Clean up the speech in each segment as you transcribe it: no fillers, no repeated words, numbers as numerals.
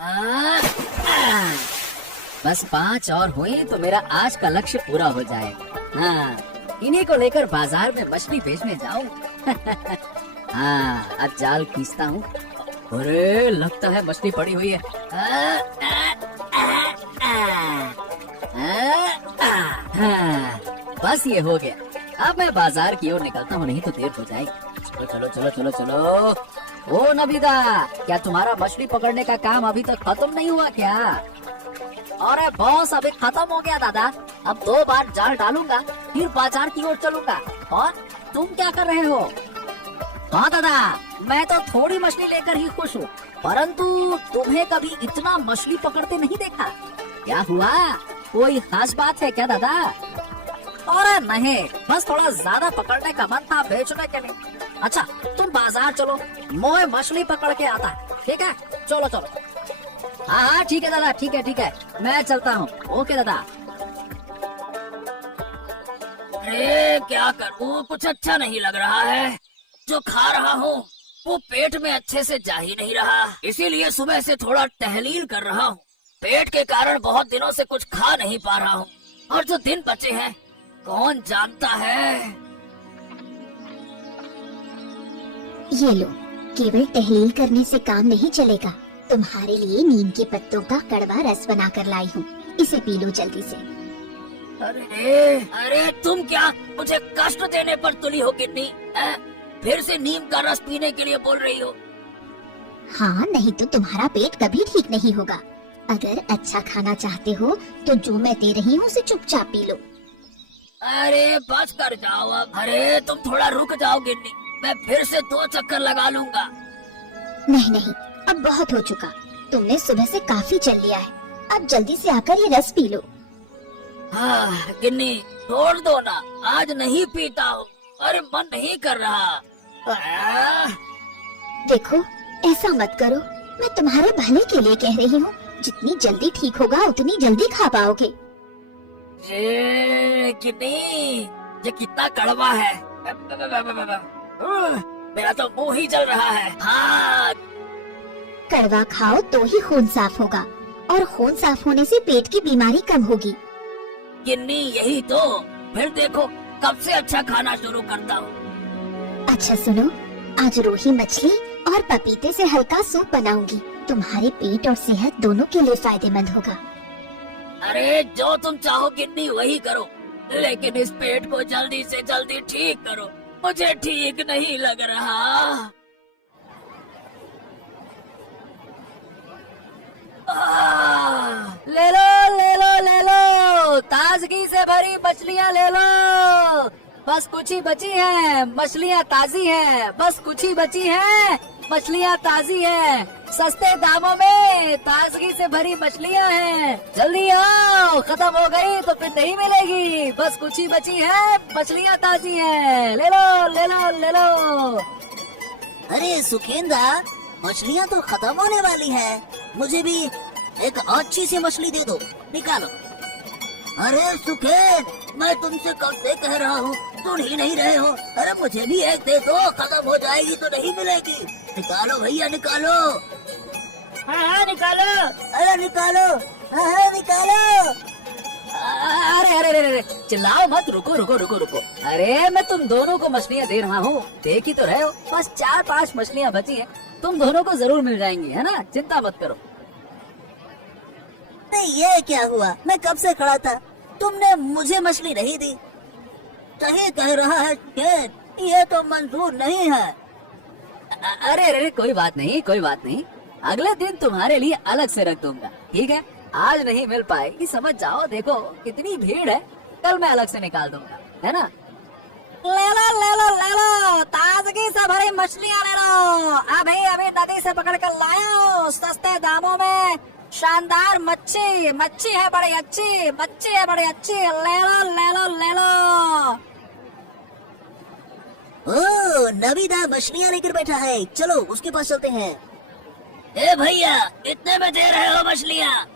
आ, आ, बस 5 और हुई तो मेरा आज का लक्ष्य पूरा हो जाएगा। हाँ, इन्हीं को लेकर बाजार में मछली बेचने जाऊं। हाँ, अब जाल खींचता हूँ। अरे लगता है मछली पड़ी हुई है। बस ये हो गया। अब मैं बाजार की ओर निकलता हूँ, नहीं तो देर हो जाएगी। चलो चलो चलो चलो चलो। ओ नबीदा, क्या तुम्हारा मछली पकड़ने का काम अभी तक खत्म नहीं हुआ क्या? अरे बॉस, अभी खत्म हो गया दादा। अब 2 बार जाल डालूंगा, फिर बाजार की ओर चलूंगा। और तुम क्या कर रहे हो? हाँ दादा, मैं तो थोड़ी मछली लेकर ही खुश हूँ, परंतु तुम्हें कभी इतना मछली पकड़ते नहीं देखा। क्या हुआ, कोई खास बात है क्या दादा? अरे नहीं, बस थोड़ा ज्यादा पकड़ने का मन था, बेचने के लिए। अच्छा तुम बाजार चलो, मैं मछली पकड़ के आता। ठीक है, चलो चलो। हाँ हाँ ठीक है दादा, ठीक है ठीक है, मैं चलता हूँ। ओके दादा। अरे क्या करूँ, कुछ अच्छा नहीं लग रहा है। जो खा रहा हूँ वो पेट में अच्छे से जा ही नहीं रहा, इसीलिए सुबह से थोड़ा टहलील कर रहा हूँ। पेट के कारण बहुत दिनों से कुछ खा नहीं पा रहा हूँ, और जो दिन बचे हैं कौन जानता है। ये लो, केवल टहलील करने से काम नहीं चलेगा। तुम्हारे लिए नीम के पत्तों का कड़वा रस बना कर लाई हूँ, इसे पी लो जल्दी से। अरे अरे तुम क्या मुझे कष्ट देने पर तुली हो कितनी? फिर से नीम का रस पीने के लिए बोल रही हो? हाँ, नहीं तो तुम्हारा पेट कभी ठीक नहीं होगा। अगर अच्छा खाना चाहते हो तो जो मैं दे रही हूँ उसे चुपचाप पी लो। अरे बस कर जाओ अब। अरे तुम थोड़ा रुक जाओ गिन्नी, मैं फिर से 2 चक्कर लगा लूंगा। नहीं नहीं, अब बहुत हो चुका। तुमने सुबह से काफी चल लिया है, अब जल्दी से आकर ये रस पी लो। हाँ गिन्नी, छोड़ दो ना, आज नहीं पीता हूँ। अरे मन नहीं कर रहा। देखो, ऐसा मत करो, मैं तुम्हारे भले के लिए कह रही हूँ। जितनी जल्दी ठीक होगा उतनी जल्दी खा पाओगे। गिन्नी, ये कितना कड़वा है। मेरा तो मुंह ही जल रहा है। हाँ। कड़वा खाओ तो ही खून साफ होगा, और खून साफ होने से पेट की बीमारी कम होगी। गिन्नी यही तो, फिर देखो कब से अच्छा खाना शुरू करता हूँ। अच्छा सुनो, आज रोही मछली और पपीते से हल्का सूप बनाऊंगी। तुम्हारे पेट और सेहत दोनों के लिए फायदेमंद होगा। अरे जो तुम चाहो गिन्नी वही करो, लेकिन इस पेट को जल्दी से जल्दी ठीक करो, मुझे ठीक नहीं लग रहा। ले लो ले लो ले लो, ताजगी से भरी मछलियाँ ले लो। बस कुछ ही बची हैं, मछलियाँ ताजी हैं। बस कुछ ही बची हैं, मछलियाँ ताजी हैं। सस्ते दामों में ताजगी से भरी मछलियाँ हैं। जल्दी आओ, खत्म हो गई तो फिर नहीं मिलेगी। बस कुछ ही बची है, मछलियाँ ताजी हैं। ले लो ले लो ले लो। अरे सुखेंदा, मछलियाँ तो खत्म होने वाली है, मुझे भी एक अच्छी सी मछली दे दो, निकालो। अरे सुखेन, मैं तुमसे कब से कह रहा हूँ, सुन ही नहीं रहे हो। अरे मुझे भी एक दे दो, खत्म हो जाएगी तो नहीं मिलेगी। निकालो भैया निकालो। हाँ हाँ निकालो। अरे निकालो, हाँ निकालो। अरे अरे अरे अरे, चिल्लाओ मत, रुको रुको रुको रुको। अरे मैं तुम दोनों को मछलियाँ दे रहा हूँ, देख ही तो रहे हो। बस 4-5 मछलियाँ बची हैं, तुम दोनों को जरूर मिल जाएंगी, है ना? चिंता मत करो। नहीं, ये क्या हुआ? मैं कब से खड़ा था, तुमने मुझे मछली नहीं दी। सही कह रहा है सुखेन, ये तो मंजूर नहीं है। अरे अरे कोई बात नहीं, कोई बात नहीं, अगले दिन तुम्हारे लिए अलग से रख दूंगा, ठीक है? आज नहीं मिल पाएगी, समझ जाओ। देखो कितनी भीड़ है, कल मैं अलग से निकाल दूंगा, है ना? ले लो ले लो ले लो, ताजगी से भरी मछलियाँ ले लो। अभी अभी नदी से पकड़ कर लाया हूँ, सस्ते दामों में। शानदार मच्छी, मच्छी है बड़ी अच्छी, मच्छी है बड़ी अच्छी। ले लो ले लो ले लो। ओ, नबीदा मछलियाँ लेकर बैठा है, चलो उसके पास चलते हैं। ए भैया, कितने में दे रहे हो मछलियाँ?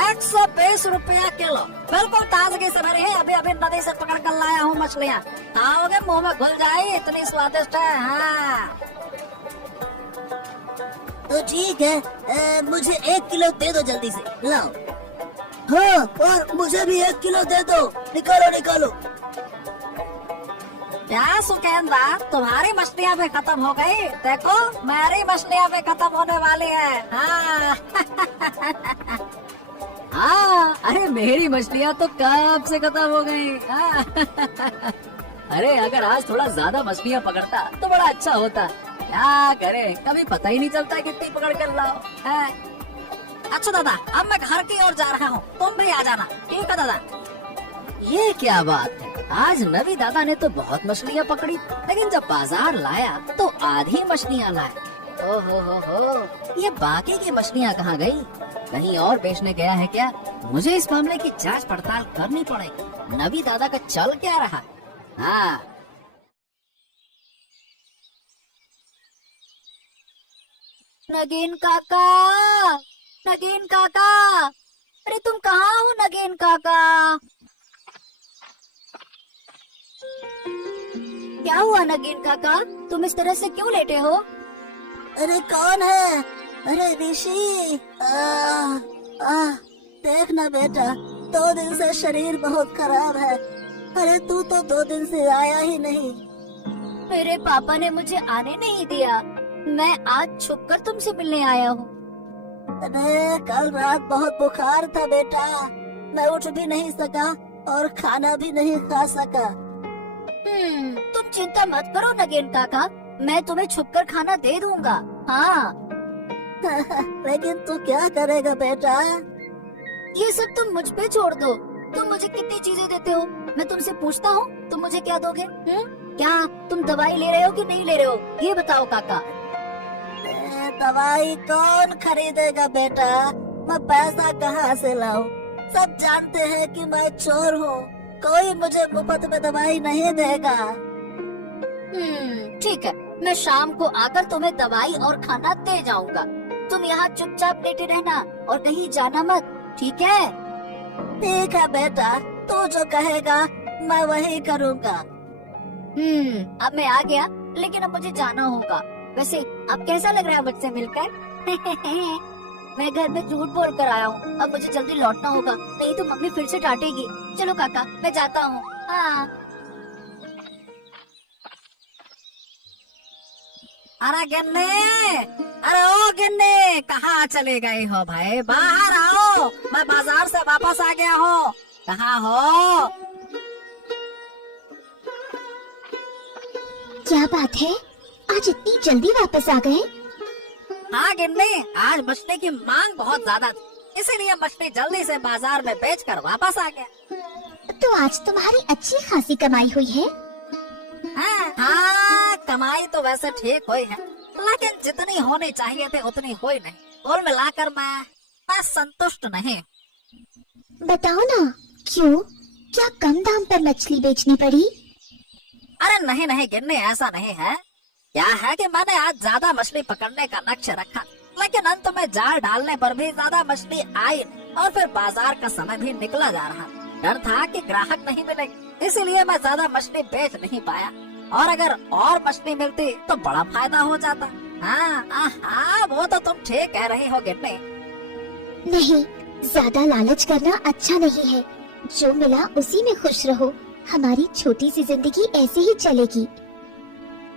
120 रुपया किलो, बिल्कुल ताजगी से भरी है। अभी अभी नदी से पकड़ कर लाया हूँ मछलियाँ, खाओगे मुंह में घुल जाए, इतनी स्वादिष्ट है। हाँ तो ठीक है, मुझे 1 किलो दे दो जल्दी से, लाओ। हाँ, और मुझे भी 1 किलो दे दो, निकालो निकालो। क्या सुकेंदा, तुम्हारी मछलियाँ भी खत्म हो गई? देखो मेरी मछलियाँ भी खत्म होने वाली है। हाँ हाँ, अरे मेरी मछलियाँ तो कब से खत्म हो गई। हाँ। अरे अगर आज थोड़ा ज्यादा मछलियाँ पकड़ता तो बड़ा अच्छा होता। क्या करे, कभी पता ही नहीं चलता कितनी पकड़ कर लाओ। हाँ। अच्छा दादा, अब मैं घर की ओर जा रहा हूँ, तुम भी आ जाना। ठीक है दादा। ये क्या बात है, आज नवी दादा ने तो बहुत मछलियाँ पकड़ी, लेकिन जब बाजार लाया तो आधी मछलियाँ लाए। ओहो, ये बाकी की मछलियाँ कहाँ गई? कहीं और बेचने गया है क्या? मुझे इस मामले की जांच पड़ताल करनी पड़ेगी। नवी दादा का चल क्या रहा? हाँ। नगीन काका, नगीन काका, अरे तुम कहाँ हो नगीन काका? क्या हुआ नगीन काका, तुम इस तरह से क्यों लेटे हो? अरे कौन है? अरे ऋषि, देख ना बेटा, 2 दिन से शरीर बहुत खराब है। अरे तू तो 2 दिन से आया ही नहीं। मेरे पापा ने मुझे आने नहीं दिया, मैं आज छुपकर तुमसे मिलने आया हूँ। अरे कल रात बहुत बुखार था बेटा, मैं उठ भी नहीं सका और खाना भी नहीं खा सका। तुम चिंता मत करो नगेन काका, मैं तुम्हें छुपकर खाना दे दूंगा। हाँ। लेकिन तू क्या करेगा बेटा? ये सब तुम मुझ पे छोड़ दो। तुम मुझे कितनी चीजें देते हो, मैं तुमसे पूछता हूँ, तुम मुझे क्या दोगे? क्या तुम दवाई ले रहे हो कि नहीं ले रहे हो, ये बताओ काका। दवाई कौन खरीदेगा बेटा, मैं पैसा कहाँ से लाऊं? सब जानते हैं कि मैं चोर हूँ, कोई मुझे मुफ्त में दवाई नहीं देगा। ठीक है, मैं शाम को आकर तुम्हें दवाई और खाना दे जाऊंगा। तुम यहाँ चुपचाप लेटे रहना और कहीं जाना मत, ठीक है? ठीक है बेटा, तू जो कहेगा मैं वही करूँगा। अब मैं आ गया, लेकिन अब मुझे जाना होगा। वैसे अब कैसा लग रहा है मुझसे मिलकर? मैं घर में झूठ बोल कर आया हूँ, अब मुझे जल्दी लौटना होगा, नहीं तो मम्मी फिर से डांटेगी। चलो काका, मैं जाता हूँ। हाँ। अरे गिन्ने, अरे ओ गिन्ने, कहाँ चले गए हो भाई? बाहर आओ, मैं बाजार से वापस आ गया हूँ। कहाँ हो? क्या बात है, आज इतनी जल्दी वापस आ गए? हाँ गिन्ने, आज मछली की मांग बहुत ज्यादा थी, इसीलिए मछली जल्दी से बाजार में बेचकर वापस आ गया। तो आज तुम्हारी अच्छी खासी कमाई हुई है। हाँ, कमाई तो वैसे ठीक हुई है, लेकिन जितनी होनी चाहिए थी उतनी हुई नहीं। कुल मिलाकर मैं संतुष्ट नहीं। बताओ ना, क्यों? क्या कम दाम पर मछली बेचनी पड़ी? अरे नहीं नहीं गिन्ने, ऐसा नहीं है। क्या है कि मैंने आज ज्यादा मछली पकड़ने का लक्ष्य रखा, लेकिन अंत में जाल डालने पर भी ज्यादा मछली आई और फिर बाजार का समय भी निकला जा रहा। डर था कि ग्राहक नहीं मिलेंगे, इसीलिए मैं ज्यादा मछली बेच नहीं पाया, और अगर और मछली मिलती तो बड़ा फायदा हो जाता। हाँ, वो तो तुम ठीक कह रही हो गिन्ने। नहीं, ज्यादा लालच करना अच्छा नहीं है। जो मिला उसी में खुश रहो। हमारी छोटी सी जिंदगी ऐसे ही चलेगी।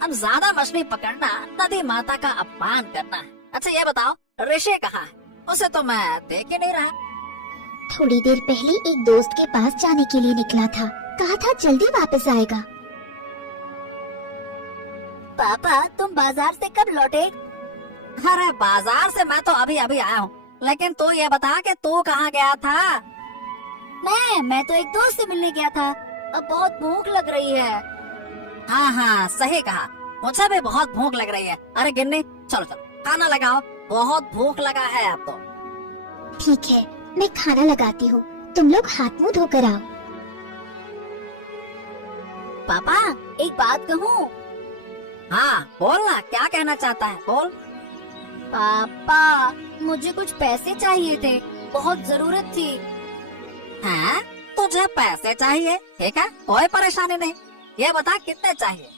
अब ज्यादा मछली पकड़ना नदी माता का अपमान करना है। अच्छा ये बताओ, ऋषि कहाँ है? उसे तो मैं देख ही नहीं रहा। थोड़ी देर पहले एक दोस्त के पास जाने के लिए निकला था, कहा था जल्दी वापस आएगा। पापा, तुम बाजार से कब लौटे? अरे बाजार से मैं तो अभी अभी आया हूँ, लेकिन तू ये बता कि तू कहाँ गया था? मैं तो एक दोस्त से मिलने गया था। अब बहुत भूख लग रही है। हाँ, सही कहा, मुझे भी बहुत भूख लग रही है। अरे गिन्नी, चलो खाना लगाओ, बहुत भूख लगा है अब तो। ठीक है, मैं खाना लगाती हूँ, तुम लोग हाथ मुंह धोकर आओ। पापा, एक बात कहूँ? हाँ बोलना, क्या कहना चाहता है, बोल। पापा, मुझे कुछ पैसे चाहिए थे, बहुत जरूरत थी। हाँ, तुझे पैसे चाहिए? ठीक है, कोई परेशानी नहीं, ये बता कितने चाहिए?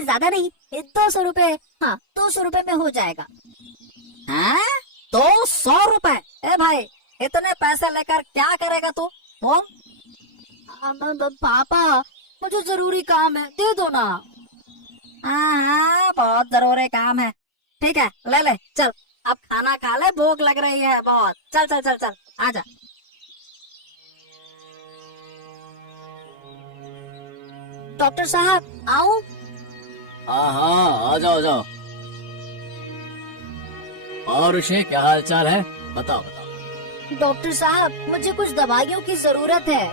ज्यादा नहीं, 200 रुपए। हाँ, 200 रुपए में हो जाएगा। हैं? तो 100 रुपए? ए भाई, इतने पैसे लेकर क्या करेगा तू? पापा मुझे जरूरी काम है, दे दो ना। हाँ, बहुत जरूरी काम है। ठीक है, ले ले, चल अब खाना खा ले, भूख लग रही है बहुत। चल चल चल चल, आजा। डॉक्टर साहब आऊं? हाँ हाँ, आ जाओ आ जाओ। और ऋषि, क्या हाल चाल है? बताओ बताओ। डॉक्टर साहब मुझे कुछ दवाइयों की जरूरत है।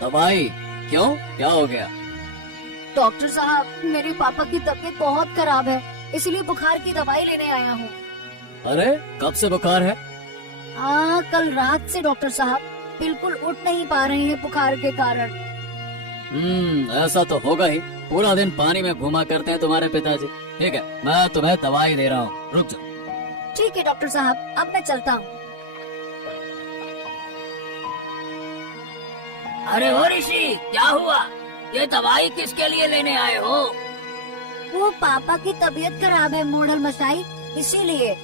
दवाई? क्यों, क्या हो गया? डॉक्टर साहब मेरे पापा की तबीयत बहुत खराब है, इसलिए बुखार की दवाई लेने आया हूँ। अरे, कब से बुखार है? कल रात से डॉक्टर साहब, बिल्कुल उठ नहीं पा रहे हैं बुखार के कारण। ऐसा तो होगा ही। पूरा दिन पानी में घुमा करते हैं तुम्हारे पिताजी। ठीक है, मैं तुम्हें दवाई दे रहा हूँ, रुक जाओ। ठीक है डॉक्टर साहब, अब मैं चलता हूँ। अरे ओ ऋषि, क्या हुआ? ये दवाई किसके लिए लेने आए हो? वो पापा की तबीयत खराब है मॉडल मशाई, इसीलिए।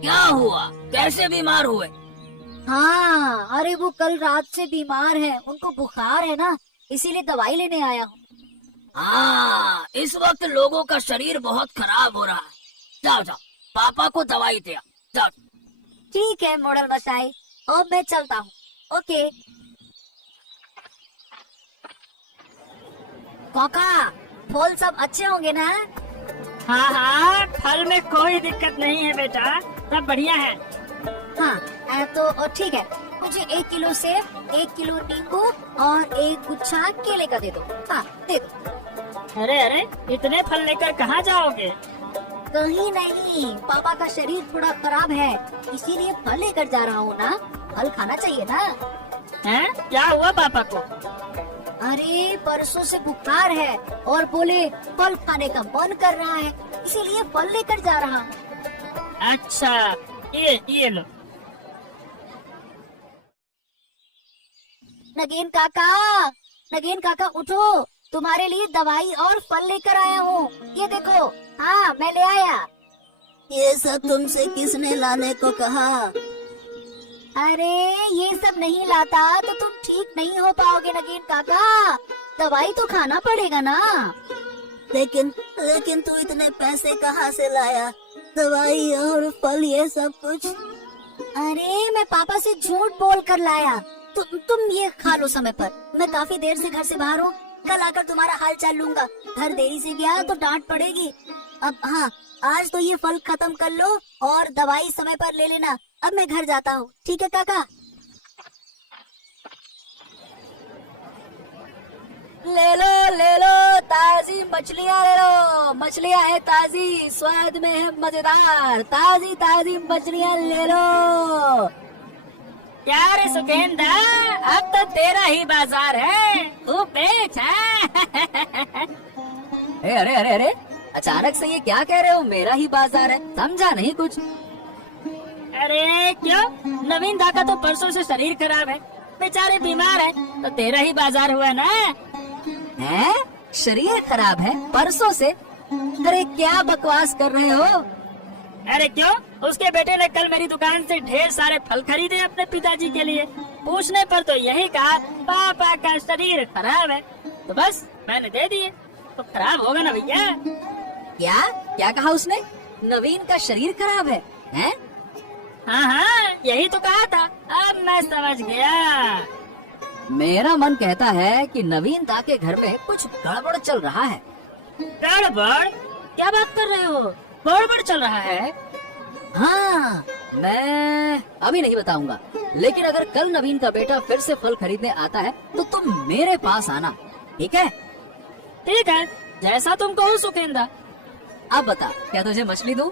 क्या हुआ? कैसे बीमार हुए? हाँ, अरे वो कल रात से बीमार है, उनको बुखार है ना, इसीलिए दवाई लेने आया हूँ। हाँ, इस वक्त लोगों का शरीर बहुत खराब हो रहा है। जाओ जाओ, पापा को दवाई दे आओ, जाओ। ठीक है मॉडल मशाई, अब मैं चलता हूँ। ओके। काका, फल सब अच्छे होंगे ना? हाँ हाँ, फल में कोई दिक्कत नहीं है बेटा, सब बढ़िया है। हाँ, तो ठीक है, मुझे 1 किलो सेब, 1 किलो नींबू और 1 गुच्छा केले का दे दो। हाँ, दे दो। अरे अरे, इतने फल लेकर कहाँ जाओगे? कहीं नहीं, पापा का शरीर थोड़ा खराब है, इसीलिए फल लेकर जा रहा हूँ ना। फल खाना चाहिए ना। हैं? क्या हुआ पापा को? अरे परसों से बुखार है और बोले फल खाने का मन कर रहा है, इसीलिए फल लेकर जा रहा हूँ। अच्छा, ये लो। नगेन काका उठो, तुम्हारे लिए दवाई और फल लेकर आया हूँ। ये देखो, हाँ मैं ले आया। ये सब तुमसे किसने लाने को कहा? अरे ये सब नहीं लाता तो तुम ठीक नहीं हो पाओगे नगेन काका, दवाई तो खाना पड़ेगा ना। लेकिन तू इतने पैसे कहाँ से लाया? दवाई और फल, ये सब कुछ? अरे मैं पापा से झूठ बोल कर लाया। तुम ये खा लो समय पर, मैं काफी देर से घर से बाहर हूँ, कल आकर तुम्हारा हाल चाल लूंगा। घर देरी से गया तो डांट पड़ेगी। अब हाँ, आज तो ये फल खत्म कर लो और दवाई समय पर ले लेना। अब मैं घर जाता हूँ, ठीक है काका? ले लो, ताजी मछलियाँ ले लो। मछलियाँ है ताजी, स्वाद में है मजेदार। ताजी ताजी मछलियाँ ले लो। क्या रे सुखेंदा, अब तो तेरा ही बाजार है, तू बेच है। अरे अरे अरे, अचानक से ये क्या कह रहे हो? मेरा ही बाजार है, समझा नहीं कुछ। अरे क्यों, नवीन दा का तो परसों से शरीर खराब है, बेचारे बीमार है, तो तेरा ही बाजार हुआ ना। हैं? शरीर खराब है परसों से? अरे क्या बकवास कर रहे हो? अरे क्यों, उसके बेटे ने कल मेरी दुकान से ढेर सारे फल खरीदे अपने पिताजी के लिए। पूछने पर तो यही कहा पापा का शरीर खराब है, तो बस मैंने दे दिए। तो खराब होगा ना भैया। क्या क्या कहा उसने? नवीन का शरीर खराब है? हैं? हाँ हाँ, यही तो कहा था, अब मैं समझ गया। मेरा मन कहता है कि नवीन दा के घर में कुछ गड़बड़ चल रहा है। गड़बड़? क्या बात कर रहे हो? गड़बड़ चल रहा है? हाँ, मैं अभी नहीं बताऊंगा, लेकिन अगर कल नवीन का बेटा फिर से फल खरीदने आता है तो तुम मेरे पास आना, ठीक है? ठीक है, जैसा तुम कहो सुखेंदा। अब बता, क्या तुझे मछली दूं?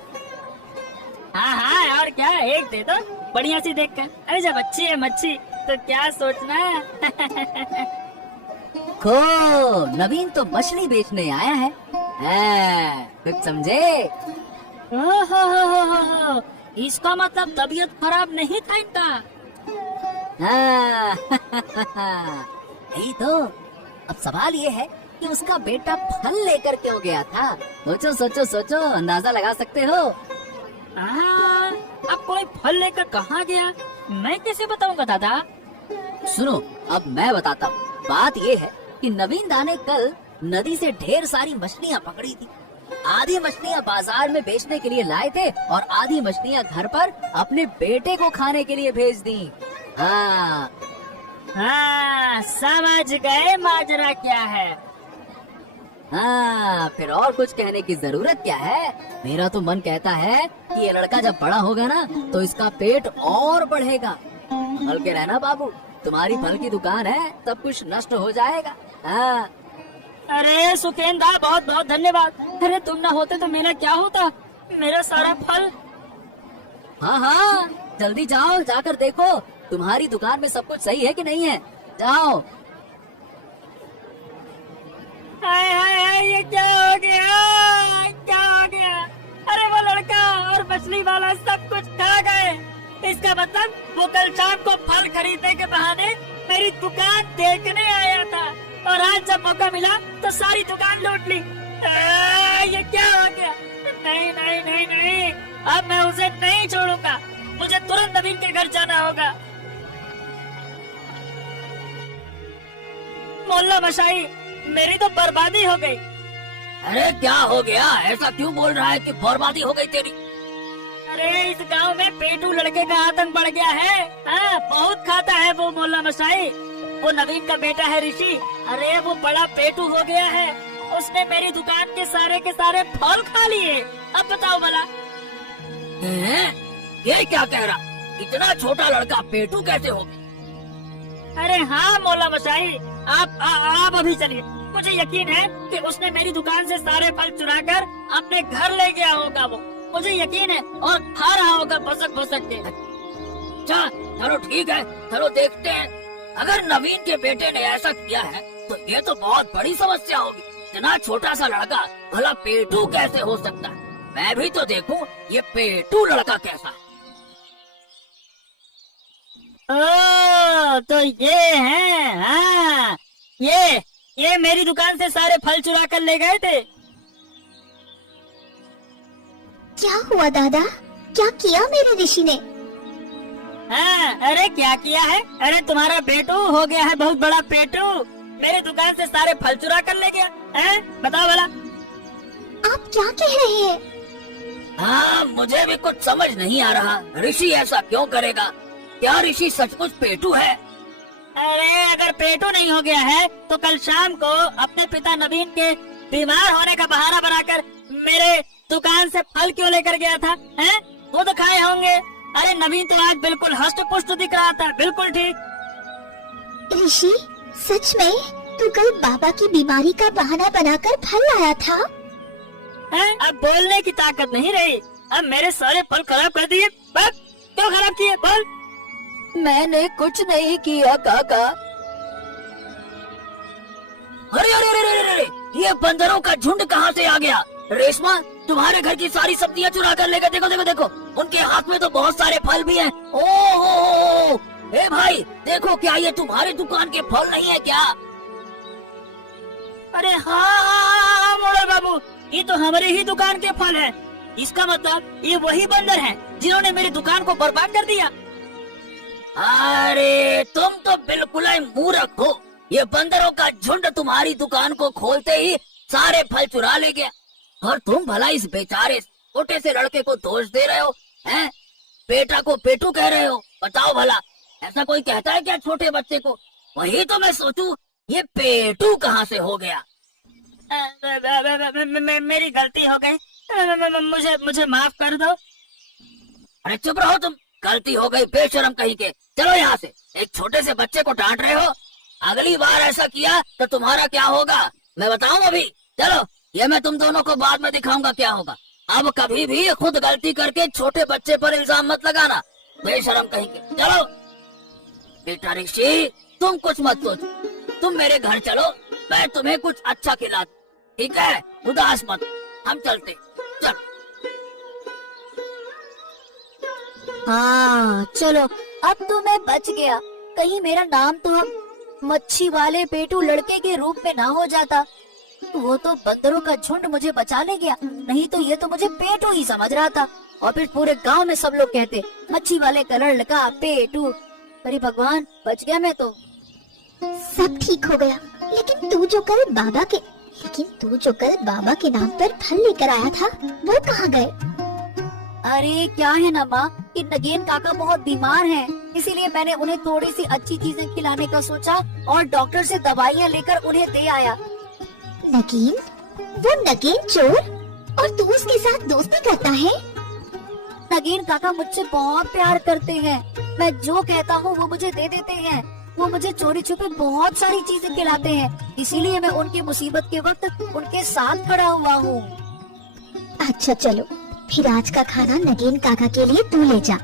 हाँ हाँ, और क्या, एक दे दो बढ़िया सी देखकर। अरे जब अच्छी है मच्छी तो क्या सोचना। खो, नवीन तो मछली बेचने आया है। कुछ समझे? ओहो, इसका मतलब तबीयत खराब नहीं था इनका। यही तो। अब सवाल ये है कि उसका बेटा फल लेकर क्यों गया था? सोचो सोचो सोचो, अंदाजा लगा सकते हो? अब कोई फल लेकर कहाँ गया, मैं कैसे बताऊंगा दादा? सुनो, अब मैं बताता हूँ। बात ये है कि नवीन दा ने कल नदी से ढेर सारी मछलियाँ पकड़ी थी। आधी मछलियाँ बाजार में बेचने के लिए लाए थे और आधी मछलियाँ घर पर अपने बेटे को खाने के लिए भेज दी। हाँ, समझ गए माजरा क्या है। हाँ, फिर और कुछ कहने की जरूरत क्या है। मेरा तो मन कहता है कि ये लड़का जब बड़ा होगा ना तो इसका पेट और बढ़ेगा। हल्के रहना बाबू, तुम्हारी फल की दुकान है, सब कुछ नष्ट हो जाएगा। हाँ। अरे सुकेंदा, बहुत बहुत धन्यवाद। अरे तुम ना होते तो मेरा क्या होता, मेरा सारा फल। हाँ हाँ, जल्दी जाओ, जाकर देखो तुम्हारी दुकान में सब कुछ सही है कि नहीं है। जाओ। हाय हाय हाय, ये क्या हो गया, क्या हो गया? अरे वो लड़का और मछली वाला सब कुछ खा गए। इसका मतलब वो कल शाम को फल खरीदने के बहाने मेरी दुकान देखने आया था और आज जब मौका मिला तो सारी दुकान लूट ली। ये क्या हो गया? नहीं नहीं नहीं नहीं, अब मैं उसे नहीं छोड़ूंगा। मुझे तुरंत नवीन के घर जाना होगा। मोहल्ला मशाई, मेरी तो बर्बादी हो गई। अरे क्या हो गया? ऐसा क्यों बोल रहा है कि बर्बादी हो गई तेरी? अरे इस गांव में पेटू लड़के का आतंक बढ़ गया है। बहुत खाता है वो मोहल्ला मशाई। वो नवीन का बेटा है ऋषि। अरे वो बड़ा पेटू हो गया है। उसने मेरी दुकान के सारे फल खा लिए। अब बताओ भला। ये क्या कह रहा? इतना छोटा लड़का पेटू कैसे हो गया? अरे हाँ मोहल्ला मशाई, आप अभी चलिए। मुझे यकीन है कि उसने मेरी दुकान से सारे फल चुराकर अपने घर ले गया होगा। वो मुझे यकीन है, और खा रहा होगा भसक भसक के। अच्छा, चलो ठीक है, चलो देखते हैं। अगर नवीन के बेटे ने ऐसा किया है तो ये तो बहुत बड़ी समस्या होगी। इतना छोटा सा लड़का भला पेटू कैसे हो सकता है? मैं भी तो देखूं ये पेटू लड़का कैसा है। ओ, तो ये है। हाँ, ये मेरी दुकान से सारे फल चुरा कर ले गए थे। क्या हुआ दादा, क्या किया मेरे ऋषि ने? हाँ, अरे क्या किया है? अरे तुम्हारा बेटू हो गया है बहुत बड़ा पेटू। मेरी दुकान से सारे फल चुरा कर ले गया है। बताओ भला। आप क्या कह रहे हैं? हाँ, मुझे भी कुछ समझ नहीं आ रहा। ऋषि ऐसा क्यों करेगा? क्या ऋषि सचमुच पेटू है? अरे अगर पेटू नहीं हो गया है तो कल शाम को अपने पिता नवीन के बीमार होने का बहाना बनाकर मेरे दुकान से फल क्यों लेकर गया था? हैं? वो तो खाए होंगे। अरे नवीन तो आज बिल्कुल हष्ट पुष्ट दिख रहा था, बिल्कुल ठीक। ऋषि, सच में तू कल बाबा की बीमारी का बहाना बनाकर फल लाया था? हैं? अब बोलने की ताकत नहीं रही। अब मेरे सारे फल खराब कर दिए। बस क्यों खराब किए? बोल। मैंने कुछ नहीं किया काका। अरे अरे अरे अरे अरे, ये बंदरों का झुंड कहाँ से आ गया? रेशमा, तुम्हारे घर की सारी सब्जियां चुरा कर लेकर। देखो देखो देखो, उनके हाथ में तो बहुत सारे फल भी हैं। ओ, ए भाई देखो, क्या ये तुम्हारी दुकान के फल नहीं है क्या? अरे हाँ मोड़े बाबू, ये तो हमारी ही दुकान के फल है। इसका मतलब ये वही बंदर हैं जिन्होंने मेरी दुकान को बर्बाद कर दिया। अरे तुम तो बिल्कुल ही मूर्ख हो। ये बंदरों का झुंड तुम्हारी दुकान को खोलते ही सारे फल चुरा ले गया, और तुम भला इस बेचारे छोटे से लड़के को दोष दे रहे हो हैं? बेटा को पेटू कह रहे हो। बताओ भला, ऐसा कोई कहता है क्या छोटे बच्चे को? वही तो मैं सोचूं, ये पेटू कहाँ से हो गया? मेरी गलती हो गई। मुझे माफ कर दो। अरे चुप रहो तुम, गलती हो गई बेशरम कहीं के। चलो यहाँ से, एक छोटे से बच्चे को डांट रहे हो। अगली बार ऐसा किया तो तुम्हारा क्या होगा मैं बताऊं अभी। चलो, ये मैं तुम दोनों को बाद में दिखाऊंगा क्या होगा। अब कभी भी खुद गलती करके छोटे बच्चे पर इल्जाम मत लगाना, बेशरम कहीं के। चलो बेटा ऋषि, तुम कुछ मत सोचो, तुम मेरे घर चलो, मैं तुम्हें कुछ अच्छा खिला दूं, ठीक है? उदास मत, हम चलते। चल। हाँ चलो, अब तो मैं बच गया। कहीं मेरा नाम तो अब मच्छी वाले पेटू लड़के के रूप में ना हो जाता। वो तो बंदरों का झुंड मुझे बचा ले गया, नहीं तो ये तो मुझे पेटू ही समझ रहा था। और फिर पूरे गांव में सब लोग कहते मच्छी वाले का लड़का पेटू। अरे भगवान, बच गया मैं तो। सब ठीक हो गया, लेकिन तू जो कल बाबा के नाम पर फल लेकर आया था, वो कहाँ गए? अरे क्या है ना माँ, कि नगेन काका बहुत बीमार हैं, इसीलिए मैंने उन्हें थोड़ी सी अच्छी चीजें खिलाने का सोचा और डॉक्टर से दवाइयाँ लेकर उन्हें दे आया। नगीन? वो नगीन चोर? और तू उसके साथ दोस्ती करता है? नगेन काका मुझसे बहुत प्यार करते हैं, मैं जो कहता हूँ वो मुझे दे देते हैं। वो मुझे चोरी छुपे बहुत सारी चीजें खिलाते हैं, इसीलिए मैं उनकी मुसीबत के वक्त उनके साथ खड़ा हुआ हूँ। अच्छा चलो, फिर आज का खाना नगीन काका के लिए तू ले जा।